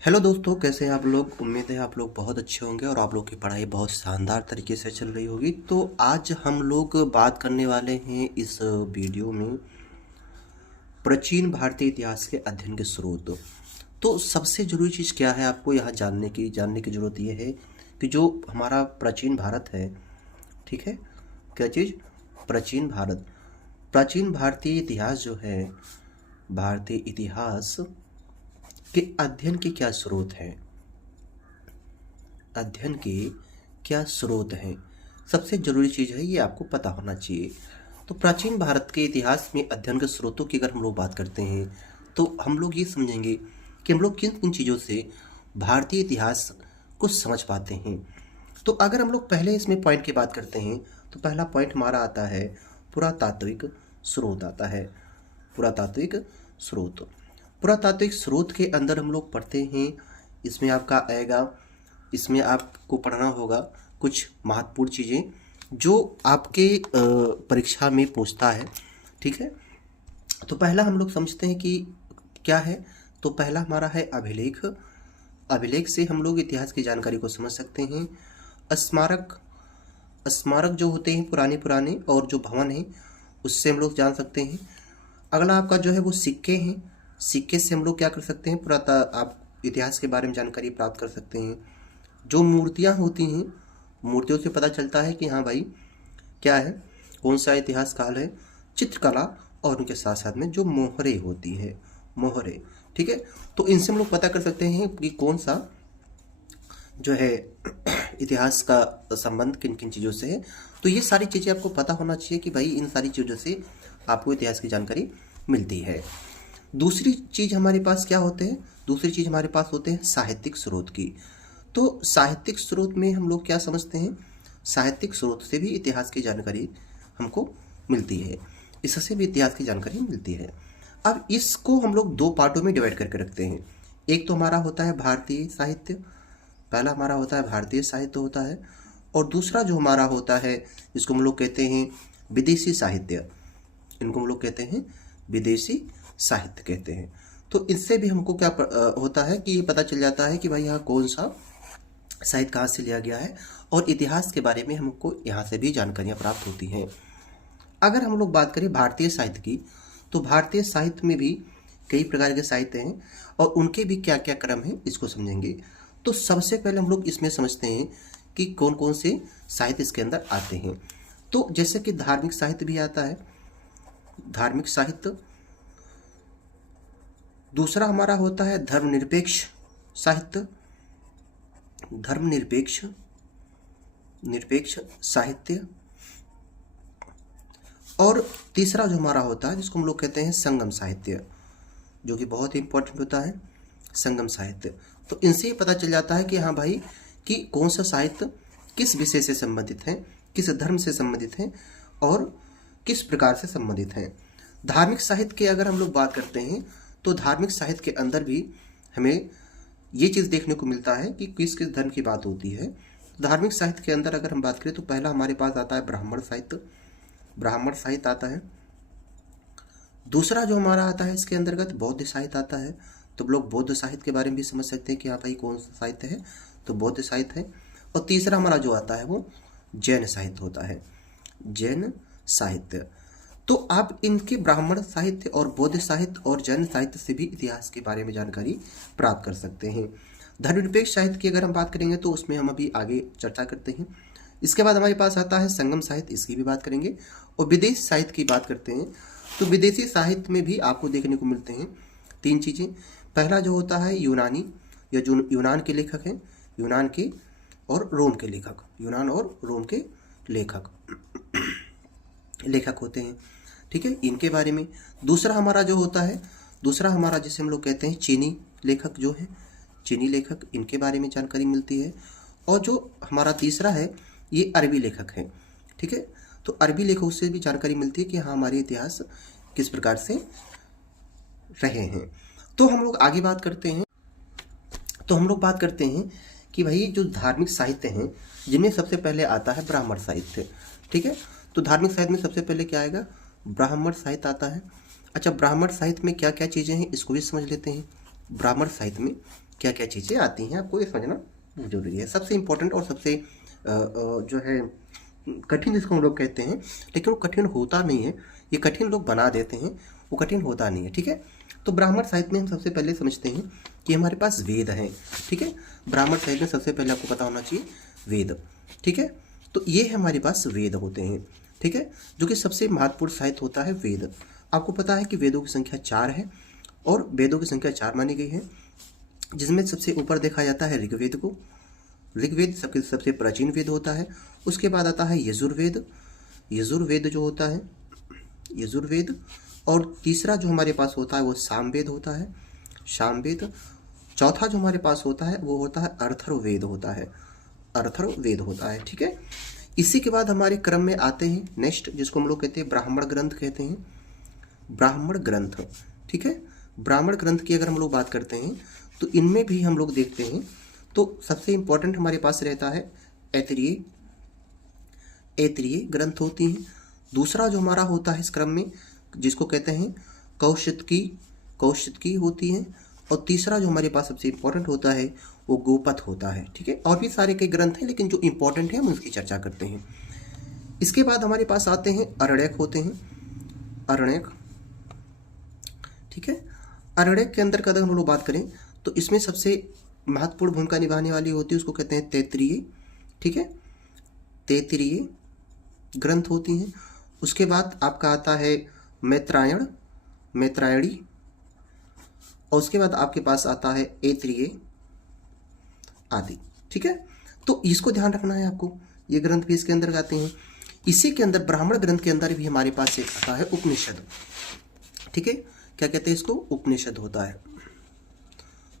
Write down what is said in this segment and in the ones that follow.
Hello दोस्तों, कैसे हैं आप लोग। उम्मीद है आप लोग बहुत अच्छे होंगे और आप लोग की पढ़ाई बहुत शानदार तरीके से चल रही होगी। तो आज हम लोग बात करने वाले हैं इस वीडियो में प्राचीन भारतीय इतिहास के अध्ययन के स्रोत। तो सबसे ज़रूरी चीज़ क्या है आपको यहाँ जानने की ज़रूरत ये है कि जो हमारा प्राचीन भारत है, ठीक है, क्या चीज़, प्राचीन भारत, प्राचीन भारतीय इतिहास जो है, भारतीय इतिहास के अध्ययन के क्या स्रोत हैं, अध्ययन के क्या स्रोत हैं। सबसे ज़रूरी चीज़ है, ये आपको पता होना चाहिए। तो प्राचीन भारत के इतिहास में अध्ययन के स्रोतों की अगर हम लोग बात करते हैं तो हम लोग ये समझेंगे कि हम लोग किन किन चीज़ों से भारतीय इतिहास को समझ पाते हैं। तो अगर हम लोग पहले इसमें पॉइंट की बात करते हैं तो पहला पॉइंट हमारा आता है पुरातात्विक स्रोत आता है। पुरातात्विक स्रोत, पुरातात्विक स्रोत के अंदर हम लोग पढ़ते हैं, इसमें आपका आएगा, इसमें आपको पढ़ना होगा कुछ महत्वपूर्ण चीज़ें जो आपके परीक्षा में पूछता है, ठीक है। तो पहला हम लोग समझते हैं कि क्या है। तो पहला हमारा है अभिलेख। अभिलेख से हम लोग इतिहास की जानकारी को समझ सकते हैं। स्मारक, स्मारक जो होते हैं पुराने पुराने और जो भवन हैं उससे हम लोग जान सकते हैं। अगला आपका जो है वो सिक्के हैं। सिक्के से हम लोग क्या कर सकते हैं, आप इतिहास के बारे में जानकारी प्राप्त कर सकते हैं। जो मूर्तियाँ होती हैं, मूर्तियों से पता चलता है कि हाँ भाई क्या है, कौन सा इतिहास काल है। चित्रकला और उनके साथ साथ में जो मोहरे होती है, मोहरे, ठीक है। तो इनसे हम लोग पता कर सकते हैं कि कौन सा जो है इतिहास का संबंध किन किन चीज़ों से है। तो ये सारी चीज़ें आपको पता होना चाहिए कि भाई इन सारी चीज़ों से आपको इतिहास की जानकारी मिलती है। दूसरी चीज़ हमारे पास क्या होते हैं, दूसरी चीज़ हमारे पास होते हैं साहित्यिक स्रोत की। तो साहित्यिक स्रोत में हम लोग क्या समझते हैं, साहित्यिक स्रोत से भी इतिहास की जानकारी हमको मिलती है, इससे भी इतिहास की जानकारी मिलती है। अब इसको हम लोग दो पार्टों में डिवाइड करके रखते हैं। एक तो हमारा होता है भारतीय साहित्य, पहला हमारा होता है भारतीय साहित्य होता है, और दूसरा जो हमारा होता है जिसको हम लोग कहते हैं विदेशी साहित्य, इनको हम लोग कहते हैं विदेशी साहित्य कहते हैं। तो इससे भी हमको क्या होता है कि ये पता चल जाता है कि भाई यहाँ कौन सा साहित्य कहाँ से लिया गया है, और इतिहास के बारे में हमको यहाँ से भी जानकारियाँ प्राप्त होती हैं। अगर हम लोग बात करें भारतीय साहित्य की, तो भारतीय साहित्य में भी कई प्रकार के साहित्य हैं और उनके भी क्या क्या क्रम है इसको समझेंगे। तो सबसे पहले हम लोग इसमें समझते हैं कि कौन कौन से साहित्य इसके अंदर आते हैं। तो जैसे कि धार्मिक साहित्य भी आता है, धार्मिक साहित्य। दूसरा हमारा होता है धर्मनिरपेक्ष साहित्य, धर्मनिरपेक्ष निरपेक्ष साहित्य। और तीसरा जो हमारा होता है जिसको हम लोग कहते हैं संगम साहित्य, जो कि बहुत ही इंपॉर्टेंट होता है, संगम साहित्य। तो इनसे ही पता चल जाता है कि हाँ भाई कि कौन सा साहित्य किस विषय से संबंधित है, किस धर्म से संबंधित है और किस प्रकार से संबंधित है। धार्मिक साहित्य की अगर हम लोग बात करते हैं तो धार्मिक साहित्य के अंदर भी हमें ये चीज़ देखने को मिलता है कि किस किस धर्म की बात होती है। धार्मिक साहित्य के अंदर अगर हम बात करें तो पहला हमारे पास आता है ब्राह्मण साहित्य, ब्राह्मण साहित्य आता है। दूसरा जो हमारा आता है इसके अंतर्गत बौद्ध साहित्य आता है। तो लोग बौद्ध साहित्य के बारे में भी समझ सकते हैं कि हाँ भाई कौन सा साहित्य है, तो बौद्ध साहित्य है। और तीसरा हमारा जो आता है वो जैन साहित्य होता है, जैन साहित्य। तो आप इनके ब्राह्मण साहित्य और बौद्ध साहित्य और जैन साहित्य से भी इतिहास के बारे में जानकारी प्राप्त कर सकते हैं। धर्मनिरपेक्ष साहित्य की अगर हम बात करेंगे तो उसमें हम अभी आगे चर्चा करते हैं। इसके बाद हमारे पास आता है संगम साहित्य, इसकी भी बात करेंगे। और विदेश साहित्य की बात करते हैं तो विदेशी साहित्य में भी आपको देखने को मिलते हैं तीन चीज़ें। पहला जो होता है यूनानी, या जो यूनान के लेखक हैं, यूनान के और रोम के लेखक, यूनान और रोम के लेखक लेखक होते हैं, ठीक है, इनके बारे में। दूसरा हमारा जो होता है, दूसरा हमारा जिसे हम लोग कहते हैं चीनी लेखक जो हैं, चीनी लेखक, इनके बारे में जानकारी मिलती है। और जो हमारा तीसरा है ये अरबी लेखक हैं, ठीक है। तो अरबी लेखकों से भी जानकारी मिलती है कि हाँ हमारे इतिहास किस प्रकार से रहे हैं। तो हम लोग आगे बात करते हैं, तो हम लोग बात करते हैं कि भाई जो धार्मिक साहित्य हैं जिनमें सबसे पहले आता है ब्राह्मण साहित्य, ठीक है। तो धार्मिक साहित्य में सबसे पहले क्या आएगा, ब्राह्मण साहित्य आता है। अच्छा, ब्राह्मण साहित्य में क्या क्या चीज़ें हैं इसको भी समझ लेते हैं। ब्राह्मण साहित्य में क्या क्या चीज़ें आती हैं, आपको ये समझना जरूरी है। सबसे इम्पोर्टेंट और सबसे जो है कठिन जिसको हम लोग कहते हैं, लेकिन वो कठिन होता नहीं है, ये कठिन लोग बना देते हैं, वो कठिन होता नहीं है। ठीक है, तो ब्राह्मण साहित्य में हम सबसे पहले समझते हैं कि हमारे पास वेद हैं। ठीक है, ब्राह्मण साहित्य में सबसे पहले आपको पता होना चाहिए वेद। ठीक है, तो ये हमारे पास वेद होते हैं। ठीक है, जो कि सबसे महत्वपूर्ण साहित्य होता है वेद। आपको पता है कि वेदों की संख्या 4 है और वेदों की संख्या 4 मानी गई है, जिसमें सबसे ऊपर देखा जाता है ऋग्वेद को। ऋग्वेद सबसे प्राचीन वेद होता है। उसके बाद आता है यजुर्वेद, यजुर्वेद जो होता है यजुर्वेद, और तीसरा जो हमारे पास होता है वो सामवेद होता है, सामवेद। चौथा जो हमारे पास होता है वो होता है अर्थर्ववेद होता है, अर्थर्ववेद होता है। ठीक है, इसी के बाद हमारे क्रम में आते हैं नेक्स्ट, जिसको हम लोग कहते हैं ब्राह्मण ग्रंथ कहते हैं, ब्राह्मण ग्रंथ। ठीक है, ब्राह्मण ग्रंथ की अगर हम लोग बात करते हैं तो इनमें भी हम लोग देखते हैं तो सबसे इंपॉर्टेंट हमारे पास रहता है ऐतरेय, ऐतरेय ग्रंथ होती हैं। दूसरा जो हमारा होता है इस क्रम में जिसको कहते हैं कौशितकी, कौशितकी होती है। और तीसरा जो हमारे पास सबसे इंपॉर्टेंट होता है वो गोपथ होता है। ठीक है, और भी सारे कई ग्रंथ हैं, लेकिन जो इंपॉर्टेंट है हम उसकी चर्चा करते हैं। इसके बाद हमारे पास आते हैं अरण्यक होते हैं, अरण्यक। ठीक है, अरण्यक के अंदर का अगर हम लोग बात करें तो इसमें सबसे महत्वपूर्ण भूमिका निभाने वाली होती है उसको कहते हैं तैत्तिरीय। ठीक है, तैत्तिरीय ग्रंथ होती हैं। उसके बाद आपका आता है मैत्रायण, मैत्रायणी, और उसके बाद आपके पास आता है ऐतरेय आदि। ठीक है, तो इसको ध्यान रखना है आपको, ये ग्रंथ भी इसके अंदर आते हैं। इसी के अंदर ब्राह्मण ग्रंथ के अंदर भी हमारे पास एक आता है उपनिषद। ठीक है, क्या कहते हैं इसको, उपनिषद होता है,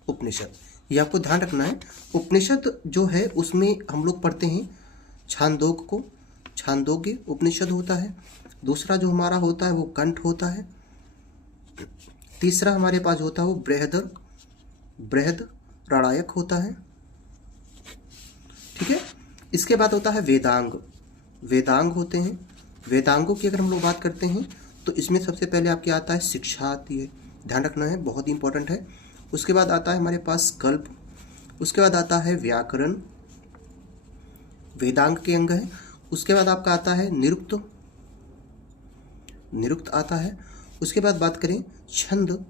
उपनिषद। ये आपको ध्यान रखना है। उपनिषद जो है उसमें हम लोग पढ़ते हैं छांदोग्य को, छांदोग्य उपनिषद होता है। दूसरा जो हमारा होता है वो कंठ होता है। तीसरा हमारे पास होता है वो बृहद रणायक होता है। ठीक है, इसके बाद होता है वेदांग, वेदांग होते हैं। वेदांगों की अगर हम लोग बात करते हैं तो इसमें सबसे पहले आपके आता है शिक्षा आती है, ध्यान रखना है, बहुत ही इंपॉर्टेंट है। उसके बाद आता है हमारे पास कल्प, उसके बाद आता है व्याकरण, वेदांग के अंग है। उसके बाद आपका आता है निरुक्त, निरुक्त आता है। उसके बाद बात करें छंद,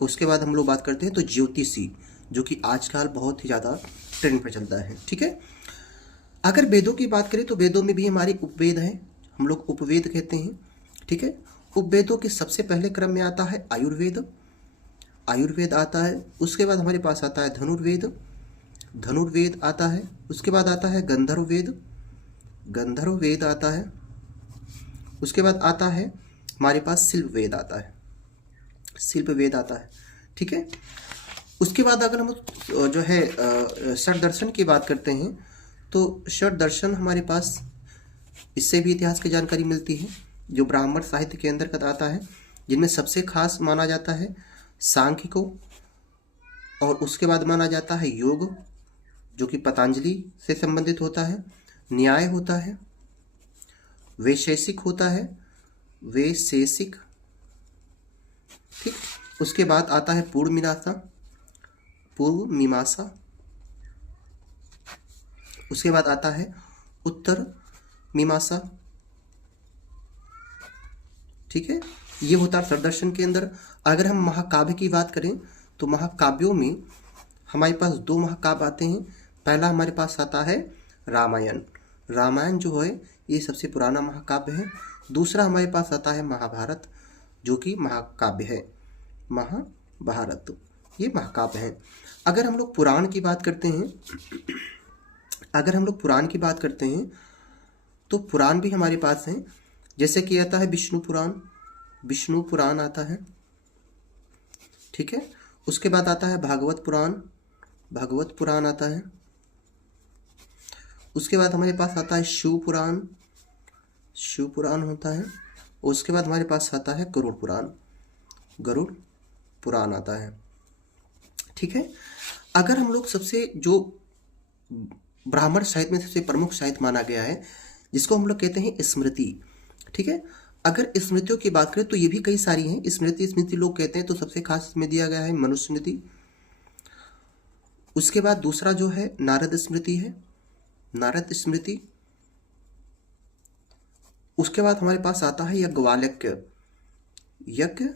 उसके बाद हम लोग बात करते हैं तो ज्योतिषी, जो कि आजकल बहुत ही ज़्यादा ट्रेंड पे चलता है। ठीक है, अगर वेदों की बात करें तो वेदों में भी हमारे उपवेद हैं, हम लोग उपवेद कहते हैं। ठीक है, उपवेदों के सबसे पहले क्रम में आता है आयुर्वेद, आयुर्वेद आता है। उसके बाद हमारे पास आता है धनुर्वेद, धनुर्वेद आता है। उसके बाद आता है गंधर्ववेद, गंधर्ववेद आता है। उसके बाद आता है हमारे पास शिल्प वेद आता है, शिल्प वेद आता है। ठीक है, उसके बाद अगर हम जो है षट दर्शन की बात करते हैं तो षट दर्शन हमारे पास, इससे भी इतिहास की जानकारी मिलती है, जो ब्राह्मण साहित्य के अंदर आता है, जिनमें सबसे खास माना जाता है सांख्य को, और उसके बाद माना जाता है योग, जो कि पतंजलि से संबंधित होता है, न्याय होता है, वैशेषिक होता है, वैशेषिक। ठीक, उसके बाद आता है पूर्व मीमांसा, पूर्व मीमांसा। उसके बाद आता है उत्तर मीमांसा। ठीक है, ये होता है षड्दर्शन के अंदर। अगर हम महाकाव्य की बात करें तो महाकाव्यों में हमारे पास 2 महाकाव्य आते हैं। पहला हमारे पास आता है रामायण, रामायण जो है ये सबसे पुराना महाकाव्य है। दूसरा हमारे पास आता है महाभारत, जो कि महाकाव्य है, महाभारत ये महाकाव्य है। अगर हम लोग पुराण की बात करते हैं, अगर हम लोग पुराण की बात करते हैं तो पुराण भी हमारे पास हैं, जैसे कि आता है विष्णु पुराण, विष्णु पुराण आता है। ठीक है, उसके बाद आता है भागवत पुराण, भागवत पुराण आता है। उसके बाद हमारे पास आता है शिव पुराण, शिव पुराण होता है। उसके बाद हमारे पास आता है गरुड़ पुराण, गरुड़ पुराण आता है। ठीक है, अगर हम लोग सबसे जो ब्राह्मण साहित्य में सबसे प्रमुख साहित्य माना गया है, जिसको हम लोग कहते हैं स्मृति। ठीक है, अगर स्मृतियों की बात करें तो ये भी कई सारी हैं, स्मृति स्मृति लोग कहते हैं, तो सबसे खास इसमें दिया गया है मनुस्मृति, उसके बाद दूसरा जो है नारद स्मृति है, नारद स्मृति। उसके बाद हमारे पास आता है याज्ञवल्क्य, याज्ञवल्क्य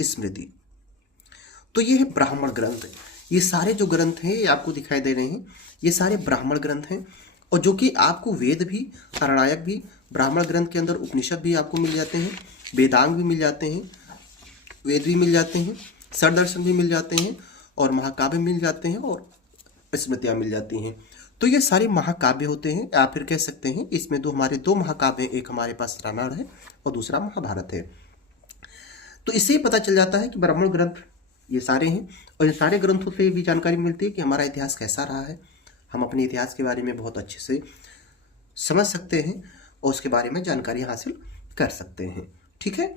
स्मृति। तो ये है ब्राह्मण ग्रंथ। ये सारे जो ग्रंथ हैं ये आपको दिखाई दे रहे हैं, ये सारे ब्राह्मण ग्रंथ हैं, और जो कि आपको वेद भी, अरणायक भी, ब्राह्मण ग्रंथ के अंदर उपनिषद भी आपको मिल जाते हैं, वेदांग भी मिल जाते हैं, वेद भी मिल जाते हैं, सरदर्शन भी मिल जाते हैं, और महाकाव्य मिल जाते हैं, और स्मृतियाँ मिल जाती हैं। तो ये सारे महाकाव्य होते हैं, या फिर कह सकते हैं इसमें हमारे दो महाकाव्य, एक हमारे पास रामायण है और दूसरा महाभारत है। तो इससे पता चल जाता है कि ब्राह्मण ग्रंथ ये सारे हैं, और इन सारे ग्रंथों से भी जानकारी मिलती है कि हमारा इतिहास कैसा रहा है। हम अपने इतिहास के बारे में बहुत अच्छे से समझ सकते हैं और उसके बारे में जानकारी हासिल कर सकते हैं। ठीक है,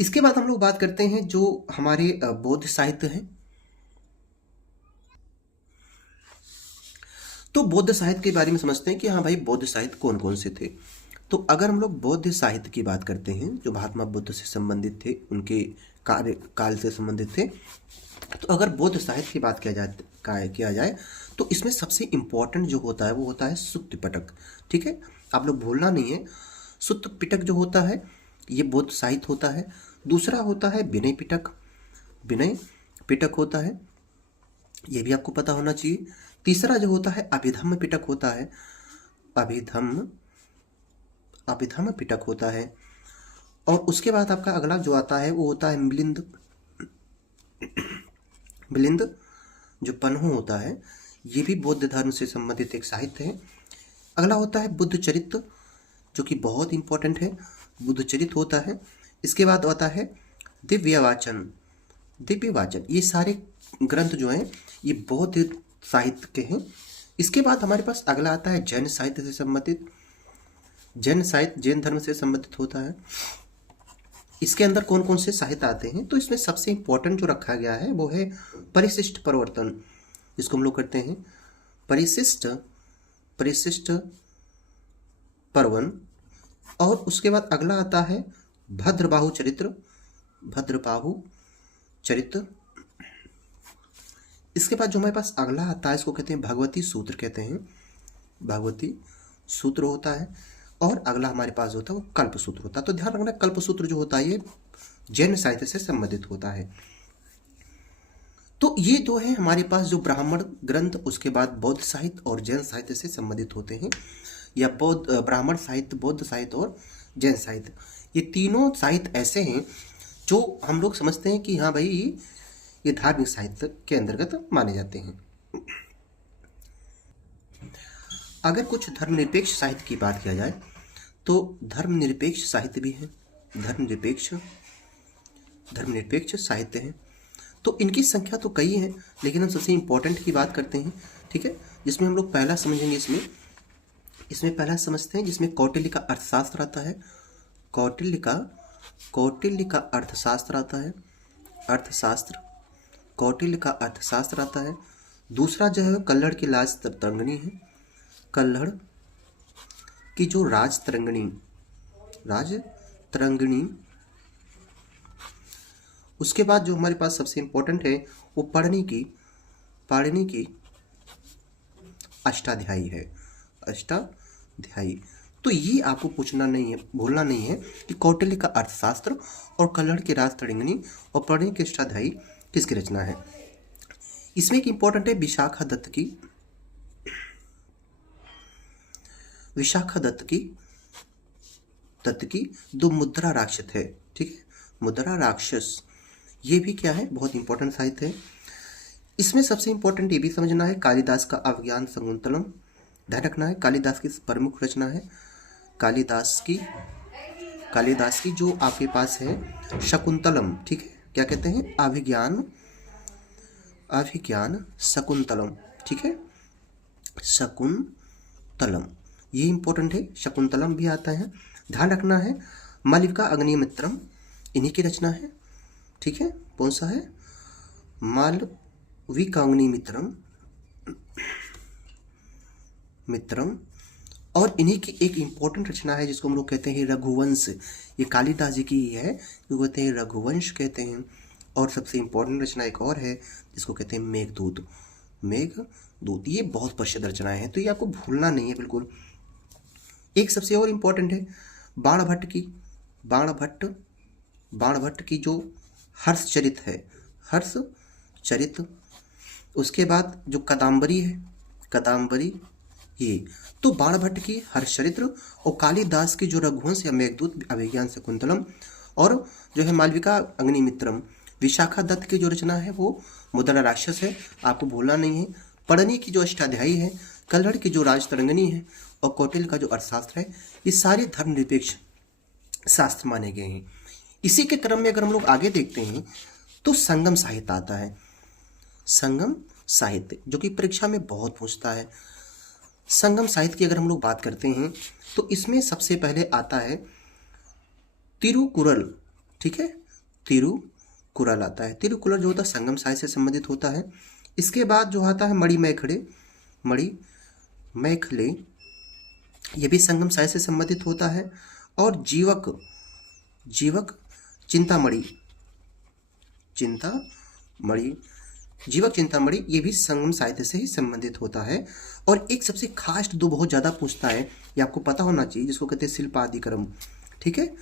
इसके बाद हम लोग बात करते हैं जो हमारे बौद्ध साहित्य हैं। तो बौद्ध साहित्य के बारे में समझते हैं कि हाँ भाई, बौद्ध साहित्य कौन कौन से थे। तो अगर हम लोग बौद्ध साहित्य की बात करते हैं जो महात्मा बुद्ध से संबंधित थे, उनके कार्यकाल से संबंधित थे, तो अगर बौद्ध साहित्य की बात किया जाए तो इसमें सबसे इम्पोर्टेंट जो होता है वो होता है सुत्त पिटक। ठीक है, आप लोग भूलना नहीं है, सुत्त पिटक जो होता है ये बौद्ध साहित्य होता है। दूसरा होता है विनय पिटक, विनय पिटक होता है, ये भी आपको पता होना चाहिए। तीसरा जो होता है अभिधम्म पिटक होता है, अभिधम्म पिटक होता है। और उसके बाद आपका अगला जो आता है वो होता है मिलिंद, जो पन्हु होता है, ये भी बौद्ध धर्म से संबंधित एक साहित्य है। अगला होता है बुद्ध चरित्र, जो कि बहुत इंपॉर्टेंट है, बुद्ध चरित्र होता है। इसके बाद आता है दिव्य वाचन, ये सारे ग्रंथ जो हैं ये बौद्ध साहित्य के हैं। इसके बाद हमारे पास अगला आता है जैन साहित्य से संबंधित, जैन साहित्य जैन धर्म से संबंधित होता है। इसके अंदर कौन कौन से साहित्य आते हैं, तो इसमें सबसे इंपॉर्टेंट जो रखा गया है वो है परिशिष्ट प्रवर्तन, जिसको हम लोग करते हैं परिशिष्ट पर्वन। और उसके बाद अगला आता है भद्रबाहु चरित्र। इसके बाद जो हमारे पास अगला आता है इसको कहते हैं भगवती सूत्र कहते हैं, भगवती सूत्र होता है। और अगला हमारे पास होता है वो कल्प सूत्र होता है। तो ध्यान रखना, कल्प सूत्र जो होता है ये जैन साहित्य से संबंधित होता है। तो ये दो है हमारे पास जो ब्राह्मण ग्रंथ, उसके बाद बौद्ध साहित्य और जैन साहित्य से संबंधित होते हैं, या ब्राह्मण साहित्य, बौद्ध साहित्य और जैन साहित्य। ये तीनों साहित्य ऐसे हैं जो हम लोग समझते हैं कि हाँ भाई ये धार्मिक साहित्य के अंतर्गत माने जाते हैं। अगर कुछ धर्मनिरपेक्ष साहित्य की बात किया जाए तो धर्मनिरपेक्ष साहित्य भी है, धर्मनिरपेक्ष साहित्य है। तो इनकी संख्या तो कई है, लेकिन हम सबसे इम्पोर्टेंट की बात करते हैं। ठीक है, जिसमें हम लोग पहला समझेंगे, इसमें पहला समझते हैं जिसमें कौटिल्य का अर्थशास्त्र आता है, कौटिल्य का अर्थशास्त्र आता है, कौटिल्य का अर्थशास्त्र आता है। दूसरा जो है कल्हड़ की राज तरंगिणी है, कल्हड़ की जो राज तरंगिणी। उसके बाद जो हमारे पास सबसे इंपॉर्टेंट है वो पाणिनि की अष्टाध्यायी है, अष्टाध्यायी। तो ये आपको भूलना नहीं है कि कौटिल्य का अर्थशास्त्र और कल्हड़ की राज तरंगिणी और पाणिनि की अष्टाध्यायी किसकी रचना है। इसमें एक इंपॉर्टेंट है विशाखा दत्त की दो मुद्रा राक्षस है। ठीक है, मुद्रा राक्षस ये भी क्या है, बहुत इंपॉर्टेंट साहित्य है। इसमें सबसे इंपॉर्टेंट ये भी समझना है कालिदास का अभिज्ञान शाकुंतलम, ध्यान रखना है। कालिदास की प्रमुख रचना है, कालिदास की जो आपके पास है शाकुंतलम। ठीक है, क्या कहते हैं, अभिज्ञान शाकुंतलम। ठीक है, शाकुंतलम ये इंपॉर्टेंट है, शाकुंतलम भी आता है, ध्यान रखना है। मालविका अग्निमित्रम इन्हीं की रचना है। ठीक है, कौन सा है, मालविका अग्निमित्रम। और इन्हीं की एक इंपॉर्टेंट रचना है जिसको हम लोग कहते हैं रघुवंश, ये कालिदास जी की ही है, जो कहते हैं रघुवंश कहते हैं। और सबसे इम्पोर्टेंट रचना एक और है जिसको कहते हैं मेघदूत। मेघदूत ये बहुत प्रसिद्ध रचनाएं हैं, तो ये आपको भूलना नहीं है बिल्कुल। एक सबसे और इम्पोर्टेंट है बाणभट्ट की, बाणभट्ट की जो हर्षचरित है, हर्षचरित। उसके बाद जो कादम्बरी है, कादम्बरी ये। तो बाणभट्ट की हर्षचरित्र और कालिदास की जो रघुवंश या मेघदूत, अभिज्ञान शकुंतलम, और जो है मालविका अग्निमित्रम, विशाखा दत्त की जो रचना है वो मुद्रा राक्षस है, आपको भूलना नहीं है। पढ़नी की जो अष्टाध्यायी है, कल्हड़ की जो राजतरंगिणी है, और कौटिल्य का जो अर्थशास्त्र है, ये सारे धर्मनिरपेक्ष शास्त्र माने गए हैं। इसी के क्रम में अगर हम लोग आगे देखते हैं तो संगम साहित्य आता है। संगम साहित्य जो कि परीक्षा में बहुत पूछता है। संगम साहित्य की अगर हम लोग बात करते हैं तो इसमें सबसे पहले आता है तिरुकुरल, ठीक है, तिरुकुरल आता है। तिरुकुरल जो होता है संगम साहित्य से संबंधित होता है। इसके बाद जो आता है मणिमेखले, ये भी संगम साहित्य से संबंधित होता है। और जीवक चिंतामणि ये भी संगम साहित्य से ही संबंधित होता है। और एक सबसे खास दो बहुत ज़्यादा पूछता है, ये आपको पता होना चाहिए, जिसको कहते हैं शिल्पादिकरम, ठीक है,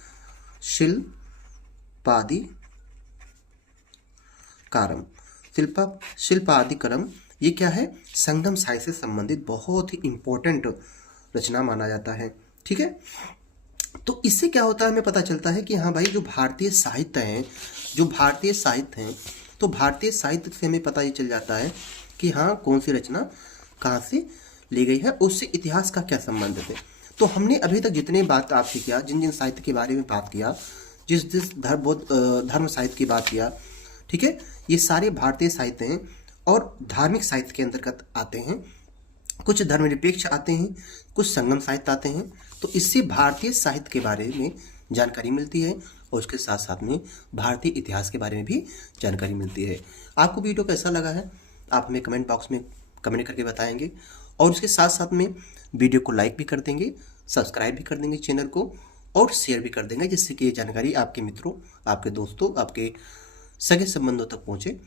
शिल्पादिकरम ये क्या है, संगम साहित्य से संबंधित बहुत ही इंपॉर्टेंट रचना माना जाता है, ठीक है। तो इससे क्या होता है, हमें पता चलता है कि हाँ भाई जो भारतीय साहित्य हैं, तो भारतीय साहित्य से हमें पता ये चल जाता है कि हाँ कौन सी रचना कहाँ से ली गई है, उससे इतिहास का क्या संबंध है। तो हमने अभी तक जितने बात आपसे किया, जिन साहित्य के बारे में बात किया, जिस धर्म साहित्य की बात किया, ठीक है, ये सारे भारतीय साहित्य हैं और धार्मिक साहित्य के अंतर्गत आते हैं। कुछ धर्मनिरपेक्ष आते हैं, कुछ संगम साहित्य आते हैं। तो इससे भारतीय साहित्य के बारे में जानकारी मिलती है और उसके साथ साथ में भारतीय इतिहास के बारे में भी जानकारी मिलती है। आपको वीडियो कैसा लगा है आप हमें कमेंट बॉक्स में कमेंट करके बताएंगे, और उसके साथ साथ में वीडियो को लाइक भी कर देंगे, सब्सक्राइब भी कर देंगे चैनल को, और शेयर भी कर देंगे, जिससे कि ये जानकारी आपके मित्रों, आपके दोस्तों, आपके सगे संबंधों तक पहुँचे।